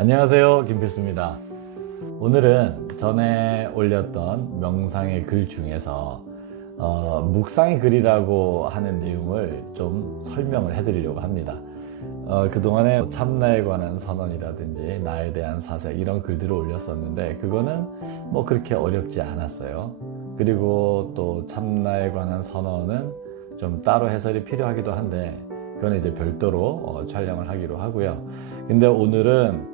안녕하세요, 김필수입니다. 오늘은 전에 올렸던 명상의 글 중에서 묵상의 글이라고 하는 내용을 좀 설명을 해드리려고 합니다. 그동안에 참나에 관한 선언이라든지 나에 대한 사색 이런 글들을 올렸었는데 그거는 뭐 그렇게 어렵지 않았어요. 그리고 또 참나에 관한 선언은 좀 따로 해설이 필요하기도 한데 그건 이제 별도로 촬영을 하기로 하고요. 근데 오늘은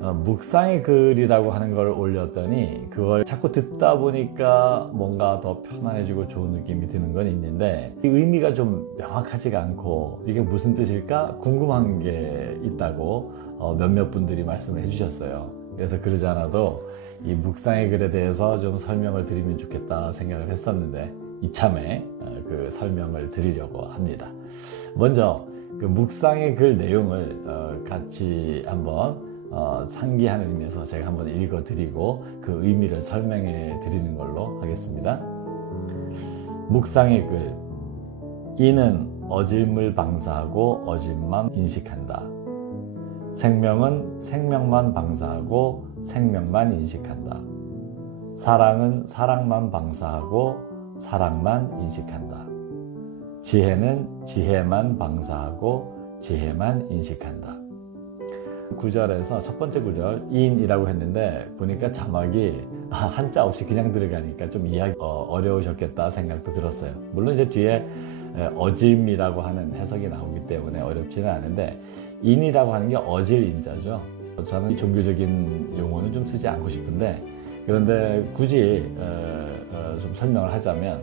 묵상의 글이라고 하는 걸 올렸더니 그걸 자꾸 듣다 보니까 뭔가 더 편안해지고 좋은 느낌이 드는 건 있는데 이 의미가 좀 명확하지가 않고 이게 무슨 뜻일까 궁금한 게 있다고 몇몇 분들이 말씀을 해주셨어요. 그래서 그러지 않아도 이 묵상의 글에 대해서 좀 설명을 드리면 좋겠다 생각을 했었는데 이참에 그 설명을 드리려고 합니다. 먼저 그 묵상의 글 내용을 같이 한번 상기하는 의미에서 제가 한번 읽어드리고 그 의미를 설명해 드리는 걸로 하겠습니다. 묵상의 글. 이는 어질물 방사하고 어질만 인식한다. 생명은 생명만 방사하고 생명만 인식한다. 사랑은 사랑만 방사하고 사랑만 인식한다. 지혜는 지혜만 방사하고 지혜만 인식한다. 구절에서 첫 번째 구절 인이라고 했는데 보니까 자막이 한자 없이 그냥 들어가니까 좀 이해하기 어려우셨겠다 생각도 들었어요. 물론 이제 뒤에 어짐이라고 하는 해석이 나오기 때문에 어렵지는 않은데 인이라고 하는 게 어질 인자죠. 저는 종교적인 용어는 좀 쓰지 않고 싶은데 그런데 굳이 좀 설명을 하자면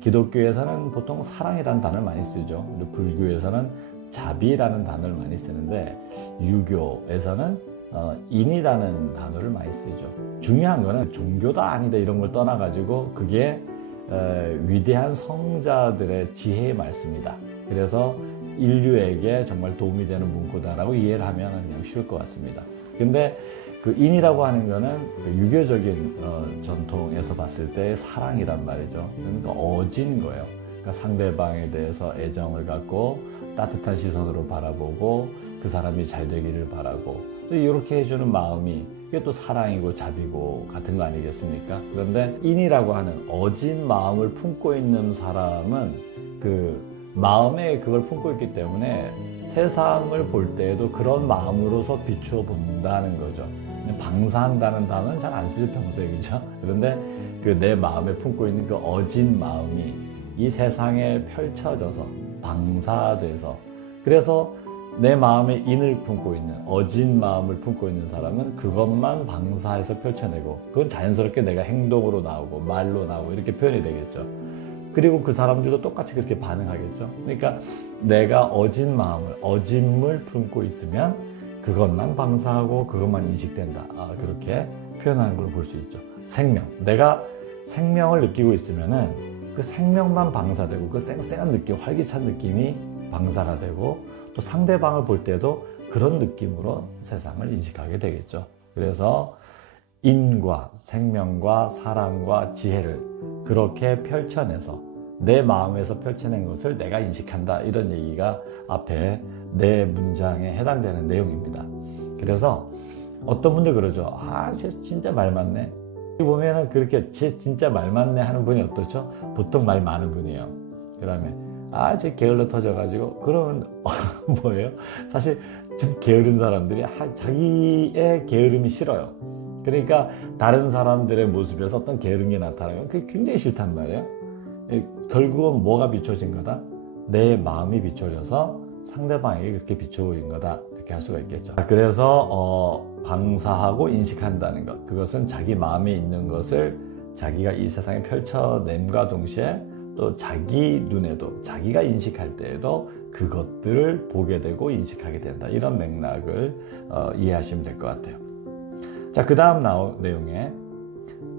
기독교에서는 보통 사랑이라는 단어를 많이 쓰죠. 그리고 불교에서는 자비라는 단어를 많이 쓰는데 유교에서는 인이라는 단어를 많이 쓰죠. 중요한 거는 종교다 아니다 이런 걸 떠나가지고 그게 위대한 성자들의 지혜의 말씀이다. 그래서 인류에게 정말 도움이 되는 문구다라고 이해를 하면 그냥 쉬울 것 같습니다. 근데 그 인이라고 하는 거는 그 유교적인 전통에서 봤을 때 사랑이란 말이죠. 그러니까 어진 거예요. 그러니까 상대방에 대해서 애정을 갖고 따뜻한 시선으로 바라보고 그 사람이 잘 되기를 바라고 이렇게 해주는 마음이 그게 또 사랑이고 자비고 같은 거 아니겠습니까? 그런데 인이라고 하는 어진 마음을 품고 있는 사람은 그 마음에 그걸 품고 있기 때문에 세상을 볼 때에도 그런 마음으로서 비추어 본다는 거죠. 방사한다는 단어는 잘 안 쓰죠, 평소에. 그죠? 그런데 그 내 마음에 품고 있는 그 어진 마음이 이 세상에 펼쳐져서 방사돼서 그래서 내 마음에 인을 품고 있는 어진 마음을 품고 있는 사람은 그것만 방사해서 펼쳐내고 그건 자연스럽게 내가 행동으로 나오고 말로 나오고 이렇게 표현이 되겠죠. 그리고 그 사람들도 똑같이 그렇게 반응하겠죠. 그러니까 내가 어진 마음을 어진물 품고 있으면 그것만 방사하고 그것만 인식된다. 그렇게 표현하는 걸로 볼 수 있죠. 생명. 내가 생명을 느끼고 있으면은 그 생명만 방사되고 그 쌩쌩한 느낌, 활기찬 느낌이 방사가 되고 또 상대방을 볼 때도 그런 느낌으로 세상을 인식하게 되겠죠. 그래서 인과 생명과 사랑과 지혜를 그렇게 펼쳐내서 내 마음에서 펼쳐낸 것을 내가 인식한다. 이런 얘기가 앞에 내 문장에 해당되는 내용입니다. 그래서 어떤 분들 그러죠. 쟤 진짜 말 많네. 보면은 그렇게 쟤 진짜 말 많네 하는 분이 어떻죠? 보통 말 많은 분이에요. 그 다음에 쟤 게을러 터져가지고 그러면 뭐예요? 사실 좀 게으른 사람들이 자기의 게으름이 싫어요. 그러니까 다른 사람들의 모습에서 어떤 게으른 게 나타나면 그게 굉장히 싫단 말이에요. 결국은 뭐가 비춰진 거다? 내 마음이 비춰져서 상대방에게 그렇게 비춰진 거다. 이렇게 할 수가 있겠죠. 그래서 방사하고 인식한다는 것, 그것은 자기 마음에 있는 것을 자기가 이 세상에 펼쳐냄과 동시에 또 자기 눈에도 자기가 인식할 때에도 그것들을 보게 되고 인식하게 된다. 이런 맥락을 이해하시면 될 것 같아요. 자, 그 다음 내용에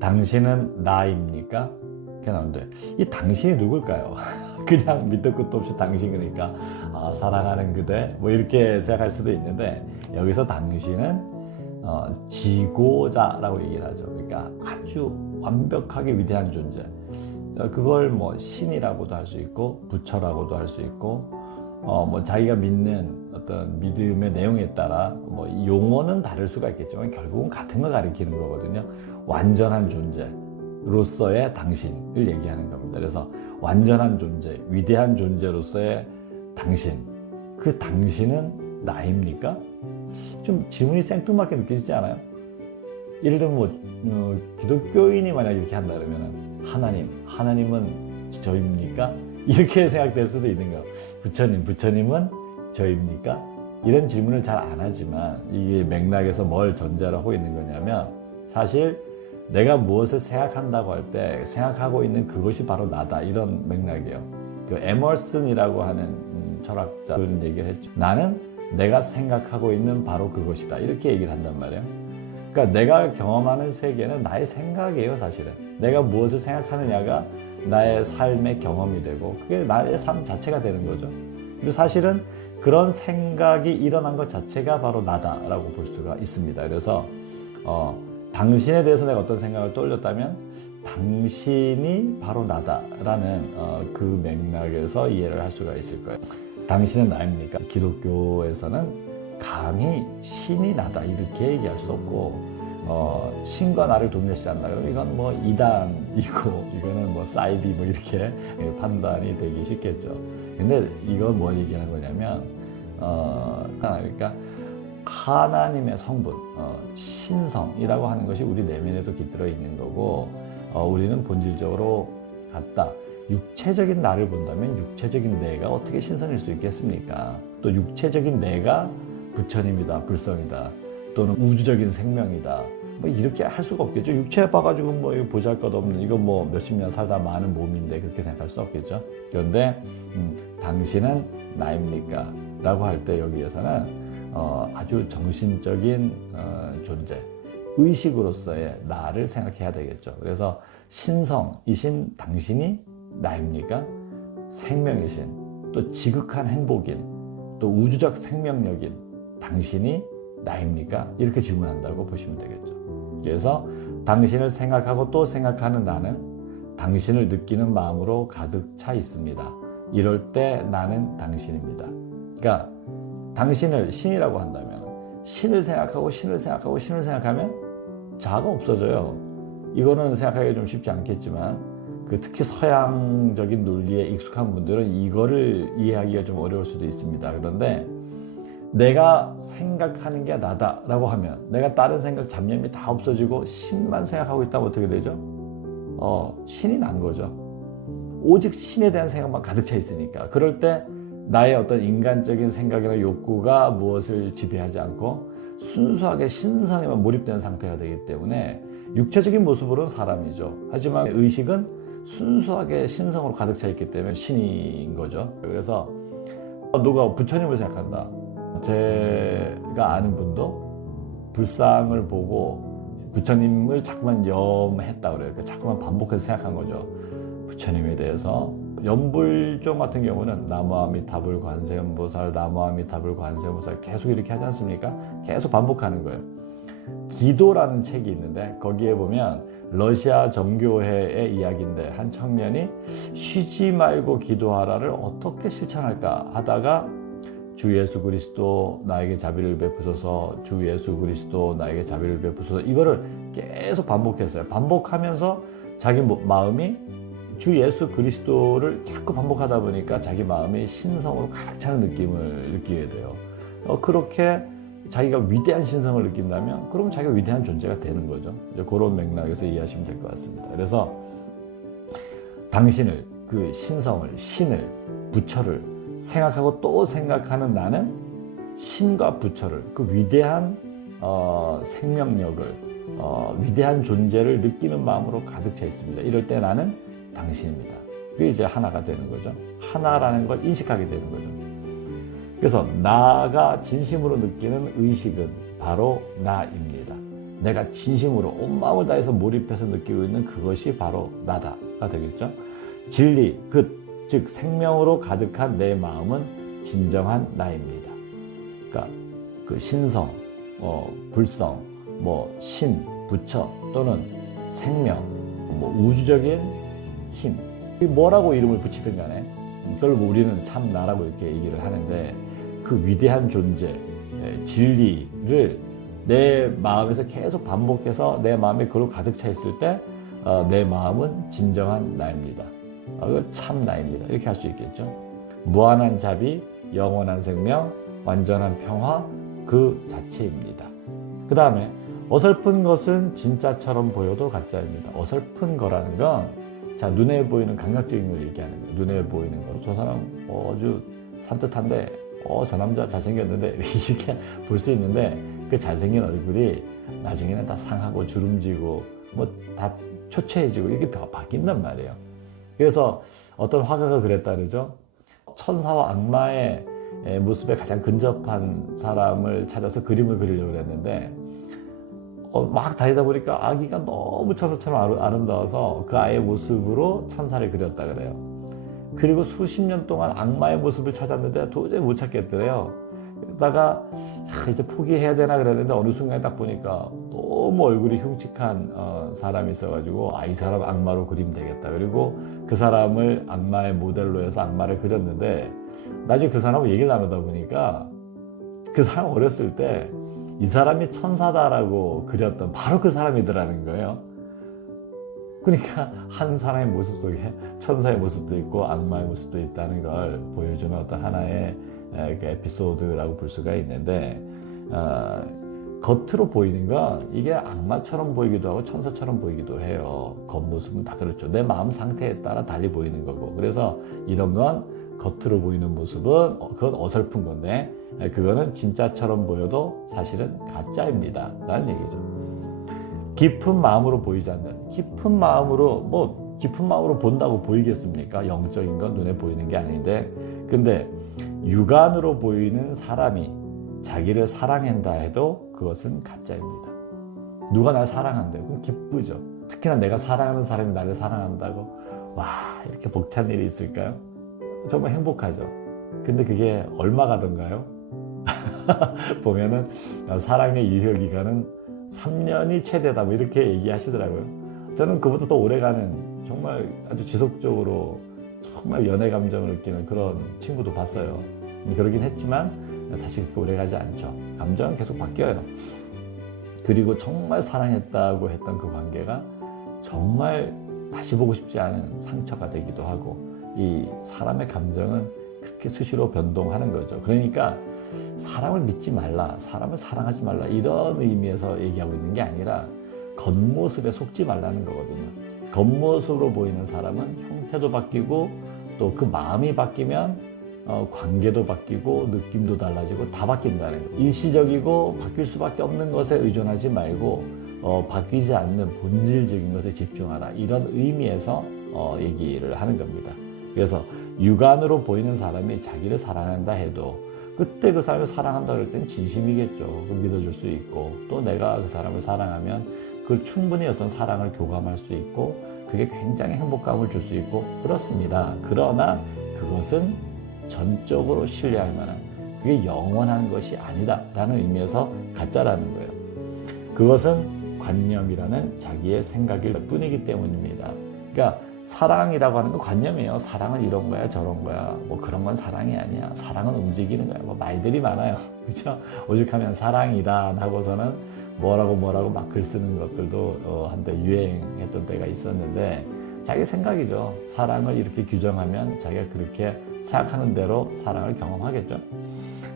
당신은 나입니까? 이렇게 나오는데 이 당신이 누굴까요? 그냥 밑도 끝도 없이 당신 그러니까 사랑하는 그대 뭐 이렇게 생각할 수도 있는데 여기서 당신은 지고자라고 얘기를 하죠. 그러니까 아주 완벽하게 위대한 존재. 그걸 뭐 신이라고도 할 수 있고 부처라고도 할 수 있고 뭐 자기가 믿는 어떤 믿음의 내용에 따라 뭐 용어는 다를 수가 있겠지만 결국은 같은 걸 가리키는 거거든요. 완전한 존재로서의 당신을 얘기하는 겁니다. 그래서 완전한 존재, 위대한 존재로서의 당신, 그 당신은 나입니까? 좀 질문이 생뚱맞게 느껴지지 않아요? 예를 들면 기독교인이 만약 이렇게 한다 그러면 하나님은 저입니까? 이렇게 생각될 수도 있는 거예요. 부처님은 저입니까? 이런 질문을 잘 안 하지만 이게 맥락에서 뭘 전제로 하고 있는 거냐면 사실 내가 무엇을 생각한다고 할 때 생각하고 있는 그것이 바로 나다, 이런 맥락이에요. 그 에머슨이라고 하는 철학자 그런 얘기를 했죠. 나는 내가 생각하고 있는 바로 그것이다, 이렇게 얘기를 한단 말이에요. 그러니까 내가 경험하는 세계는 나의 생각이에요. 사실은 내가 무엇을 생각하느냐가 나의 삶의 경험이 되고 그게 나의 삶 자체가 되는 거죠. 그리고 사실은 그런 생각이 일어난 것 자체가 바로 나다라고 볼 수가 있습니다. 그래서 당신에 대해서 내가 어떤 생각을 떠올렸다면 당신이 바로 나다라는 그 맥락에서 이해를 할 수가 있을 거예요. 당신은 나입니까? 기독교에서는 감히 신이 나다 이렇게 얘기할 수 없고 신과 나를 동일시한다 그러면 이건 뭐 이단이고 이거는 뭐 사이비 뭐 이렇게 판단이 되기 쉽겠죠. 근데 이건 뭘 얘기하는 거냐면 그러니까 하나님의 성분, 신성이라고 하는 것이 우리 내면에도 깃들어 있는 거고 우리는 본질적으로 같다. 육체적인 나를 본다면 육체적인 내가 어떻게 신선일 수 있겠습니까? 또 육체적인 내가 부처님이다, 불성이다, 또는 우주적인 생명이다, 뭐 이렇게 할 수가 없겠죠. 육체 봐가지고 뭐 보잘것없는 이거 뭐 몇십 년 살다 마는 몸인데 그렇게 생각할 수 없겠죠. 그런데 당신은 나입니까? 라고 할 때 여기에서는 아주 정신적인 존재, 의식으로서의 나를 생각해야 되겠죠. 그래서 신성이신 당신이 나입니까? 생명이신, 또 지극한 행복인, 또 우주적 생명력인 당신이 나입니까? 이렇게 질문한다고 보시면 되겠죠. 그래서 당신을 생각하고 또 생각하는 나는 당신을 느끼는 마음으로 가득 차 있습니다. 이럴 때 나는 당신입니다. 그러니까 당신을 신이라고 한다면 신을 생각하고 신을 생각하고 신을 생각하면 자아가 없어져요. 이거는 생각하기가 좀 쉽지 않겠지만 특히 서양적인 논리에 익숙한 분들은 이거를 이해하기가 좀 어려울 수도 있습니다. 그런데 내가 생각하는 게 나다라고 하면 내가 다른 생각 잡념이 다 없어지고 신만 생각하고 있다면 어떻게 되죠? 신이 난 거죠. 오직 신에 대한 생각만 가득 차 있으니까. 그럴 때 나의 어떤 인간적인 생각이나 욕구가 무엇을 지배하지 않고 순수하게 신성에만 몰입되는 상태가 되기 때문에 육체적인 모습으로는 사람이죠. 하지만 의식은 순수하게 신성으로 가득 차 있기 때문에 신인 거죠. 그래서 누가 부처님을 생각한다. 제가 아는 분도 불상을 보고 부처님을 자꾸만 염했다 그래요. 자꾸만 반복해서 생각한 거죠. 부처님에 대해서. 연불종 같은 경우는 나무아미타불 관세음보살, 나무아미타불 관세음보살 계속 이렇게 하지 않습니까? 계속 반복하는 거예요. 기도라는 책이 있는데 거기에 보면 러시아 정교회의 이야기인데 한 청년이 쉬지 말고 기도하라를 어떻게 실천할까 하다가 주 예수 그리스도 나에게 자비를 베푸소서, 주 예수 그리스도 나에게 자비를 베푸소서, 이거를 계속 반복했어요. 반복하면서 자기 마음이 주 예수 그리스도를 자꾸 반복하다 보니까 자기 마음이 신성으로 가득 차는 느낌을 느끼게 돼요. 그렇게 자기가 위대한 신성을 느낀다면 그럼 자기가 위대한 존재가 되는 거죠. 이제 그런 맥락에서 이해하시면 될 것 같습니다. 그래서 당신을, 그 신성을, 신을, 부처를 생각하고 또 생각하는 나는 신과 부처를, 그 위대한 생명력을, 위대한 존재를 느끼는 마음으로 가득 차 있습니다. 이럴 때 나는 당신입니다. 그게 이제 하나가 되는 거죠. 하나라는 걸 인식하게 되는 거죠. 그래서 나가 진심으로 느끼는 의식은 바로 나입니다. 내가 진심으로 온 마음을 다해서 몰입해서 느끼고 있는 그것이 바로 나다가 되겠죠. 진리, 즉 생명으로 가득한 내 마음은 진정한 나입니다. 그러니까 그 신성, 불성, 신, 부처 또는 생명, 우주적인 힘, 뭐라고 이름을 붙이든 간에 그걸 우리는 참 나라고 이렇게 얘기를 하는데, 그 위대한 존재, 진리를 내 마음에서 계속 반복해서 내 마음에 그로 가득 차 있을 때 내 마음은 진정한 나입니다. 참 나입니다. 이렇게 할 수 있겠죠. 무한한 자비, 영원한 생명, 완전한 평화 그 자체입니다. 그 다음에 어설픈 것은 진짜처럼 보여도 가짜입니다. 어설픈 거라는 건, 자, 눈에 보이는 감각적인 걸 얘기하는 거예요. 눈에 보이는 거. 저 사람 아주 산뜻한데, 저 남자 잘생겼는데 이렇게 볼 수 있는데, 그 잘생긴 얼굴이 나중에는 다 상하고 주름지고 뭐 다 초췌해지고 이렇게 바뀐단 말이에요. 그래서 어떤 화가가 그랬다 그러죠. 천사와 악마의 모습에 가장 근접한 사람을 찾아서 그림을 그리려고 했는데, 막 다니다 보니까 아기가 너무 천사처럼 아름다워서 그 아이의 모습으로 천사를 그렸다 그래요. 그리고 수십 년 동안 악마의 모습을 찾았는데 도저히 못 찾겠더래요. 그러다가 이제 포기해야 되나 그랬는데, 어느 순간에 딱 보니까 너무 얼굴이 흉측한 사람이 있어가지고, 이 사람 악마로 그리면 되겠다. 그리고 그 사람을 악마의 모델로 해서 악마를 그렸는데, 나중에 그 사람하고 얘기를 나누다 보니까 그 사람 어렸을 때 이 사람이 천사다라고 그렸던 바로 그 사람이더라는 거예요. 그러니까 한 사람의 모습 속에 천사의 모습도 있고 악마의 모습도 있다는 걸 보여주는 어떤 하나의 에피소드라고 볼 수가 있는데, 겉으로 보이는 건 이게 악마처럼 보이기도 하고 천사처럼 보이기도 해요. 겉모습은 다 그렇죠. 내 마음 상태에 따라 달리 보이는 거고, 그래서 이런 건 겉으로 보이는 모습은 그건 어설픈 건데, 그거는 진짜처럼 보여도 사실은 가짜입니다 라는 얘기죠. 깊은 마음으로 보이지 않는, 깊은 마음으로 본다고 보이겠습니까? 영적인 건 눈에 보이는 게 아닌데, 근데 육안으로 보이는 사람이 자기를 사랑한다 해도 그것은 가짜입니다. 누가 날 사랑한대요? 그럼 기쁘죠. 특히나 내가 사랑하는 사람이 나를 사랑한다고, 와, 이렇게 벅찬 일이 있을까요? 정말 행복하죠. 근데 그게 얼마 가던가요? 보면은 사랑의 유효기간은 3년이 최대다, 뭐 이렇게 얘기하시더라고요. 저는 그보다 더 오래가는, 정말 아주 지속적으로 정말 연애 감정을 느끼는 그런 친구도 봤어요. 그러긴 했지만 사실 그렇게 오래가지 않죠. 감정은 계속 바뀌어요. 그리고 정말 사랑했다고 했던 그 관계가 정말 다시 보고 싶지 않은 상처가 되기도 하고, 이 사람의 감정은 그렇게 수시로 변동하는 거죠. 그러니까 사람을 믿지 말라, 사람을 사랑하지 말라, 이런 의미에서 얘기하고 있는 게 아니라 겉모습에 속지 말라는 거거든요. 겉모습으로 보이는 사람은 형태도 바뀌고, 또 그 마음이 바뀌면 관계도 바뀌고 느낌도 달라지고 다 바뀐다는 거예요. 일시적이고 바뀔 수밖에 없는 것에 의존하지 말고 바뀌지 않는 본질적인 것에 집중하라, 이런 의미에서 얘기를 하는 겁니다. 그래서 육안으로 보이는 사람이 자기를 사랑한다 해도 그때 그 사람을 사랑한다 그럴 땐 진심이겠죠. 믿어줄 수 있고, 또 내가 그 사람을 사랑하면 그걸 충분히 어떤 사랑을 교감할 수 있고, 그게 굉장히 행복감을 줄 수 있고 그렇습니다. 그러나 그것은 전적으로 신뢰할 만한, 그게 영원한 것이 아니다 라는 의미에서 가짜라는 거예요. 그것은 관념이라는 자기의 생각일 뿐이기 때문입니다. 그러니까 사랑이라고 하는 건 관념이에요. 사랑은 이런 거야 저런 거야, 뭐 그런 건 사랑이 아니야, 사랑은 움직이는 거야, 뭐 말들이 많아요. 그렇죠? 오죽하면 사랑이다 하고서는 뭐라고 막 글 쓰는 것들도 한때 유행했던 때가 있었는데, 자기 생각이죠. 사랑을 이렇게 규정하면 자기가 그렇게 생각하는 대로 사랑을 경험하겠죠.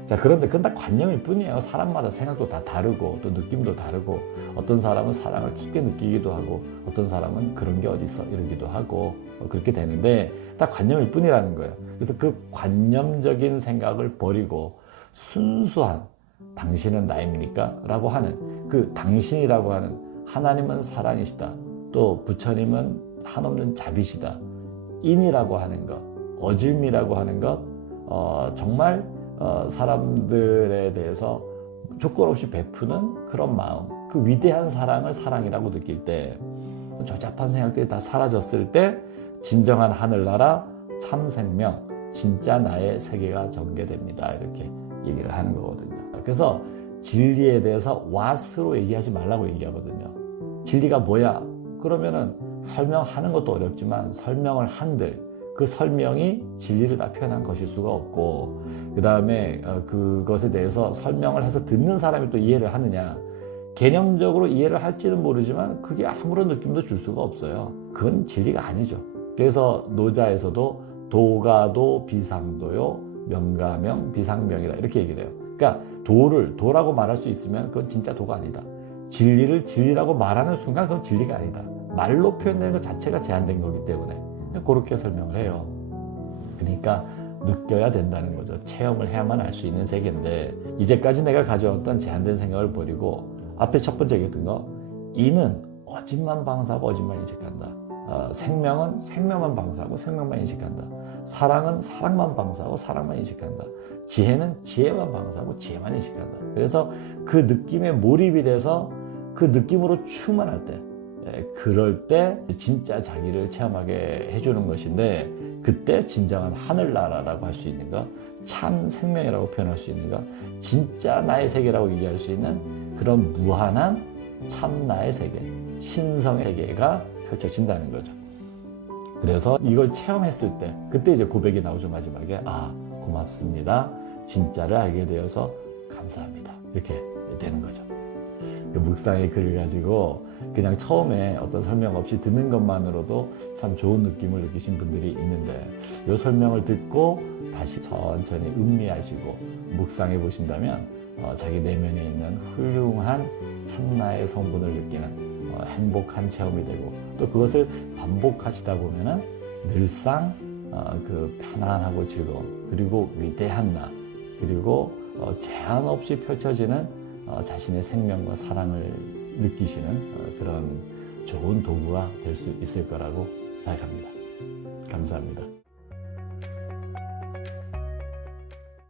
자, 그런데 그건 다 관념일 뿐이에요. 사람마다 생각도 다 다르고 또 느낌도 다르고, 어떤 사람은 사랑을 깊게 느끼기도 하고 어떤 사람은 그런 게 어디 있어 이러기도 하고, 그렇게 되는데 다 관념일 뿐이라는 거예요. 그래서 그 관념적인 생각을 버리고 순수한 당신은 나입니까? 라고 하는, 그 당신이라고 하는, 하나님은 사랑이시다, 또 부처님은 한없는 자비시다, 인이라고 하는 것, 어짐이라고 하는 것, 정말 사람들에 대해서 조건 없이 베푸는 그런 마음, 그 위대한 사랑을 사랑이라고 느낄 때, 조잡한 생각들이 다 사라졌을 때 진정한 하늘나라, 참 생명, 진짜 나의 세계가 전개됩니다. 이렇게 얘기를 하는 거거든요. 그래서 진리에 대해서 what으로 얘기하지 말라고 얘기하거든요. 진리가 뭐야? 그러면은 설명하는 것도 어렵지만 설명을 한들 그 설명이 진리를 다 표현한 것일 수가 없고, 그 다음에 그것에 대해서 설명을 해서 듣는 사람이 또 이해를 하느냐, 개념적으로 이해를 할지는 모르지만 그게 아무런 느낌도 줄 수가 없어요. 그건 진리가 아니죠. 그래서 노자에서도 도가도 비상도요, 명가명 비상명이다 이렇게 얘기를 해요. 그러니까 도를 도라고 말할 수 있으면 그건 진짜 도가 아니다. 진리를 진리라고 말하는 순간 그건 진리가 아니다. 말로 표현되는 것 자체가 제한된 거기 때문에 그렇게 설명을 해요. 그러니까 느껴야 된다는 거죠. 체험을 해야만 알 수 있는 세계인데, 이제까지 내가 가져왔던 제한된 생각을 버리고 앞에 첫 번째 얘기했던 거, 이는 어짓만 방사하고 어짓만 인식한다. 생명은 생명만 방사하고 생명만 인식한다. 사랑은 사랑만 방사하고 사랑만 인식한다. 지혜는 지혜만 방사하고 지혜만 인식한다. 그래서 그 느낌에 몰입이 돼서 그 느낌으로 충만할 때, 그럴 때 진짜 자기를 체험하게 해주는 것인데, 그때 진정한 하늘나라라고 할 수 있는 것, 참 생명이라고 표현할 수 있는 것, 진짜 나의 세계라고 얘기할 수 있는 그런 무한한 참 나의 세계, 신성의 세계가 펼쳐진다는 거죠. 그래서 이걸 체험했을 때, 그때 이제 고백이 나오죠. 마지막에 고맙습니다. 진짜를 알게 되어서 감사합니다. 이렇게 되는 거죠. 그 묵상의 글을 가지고 그냥 처음에 어떤 설명 없이 듣는 것만으로도 참 좋은 느낌을 느끼신 분들이 있는데, 이 설명을 듣고 다시 천천히 음미하시고 묵상해 보신다면 자기 내면에 있는 훌륭한 참나의 성분을 느끼는 행복한 체험이 되고, 또 그것을 반복하시다 보면은 늘상 그 편안하고 즐거운, 그리고 위대한 나, 그리고 제한 없이 펼쳐지는 자신의 생명과 사랑을 느끼시는 그런 좋은 도구가 될 수 있을 거라고 생각합니다. 감사합니다.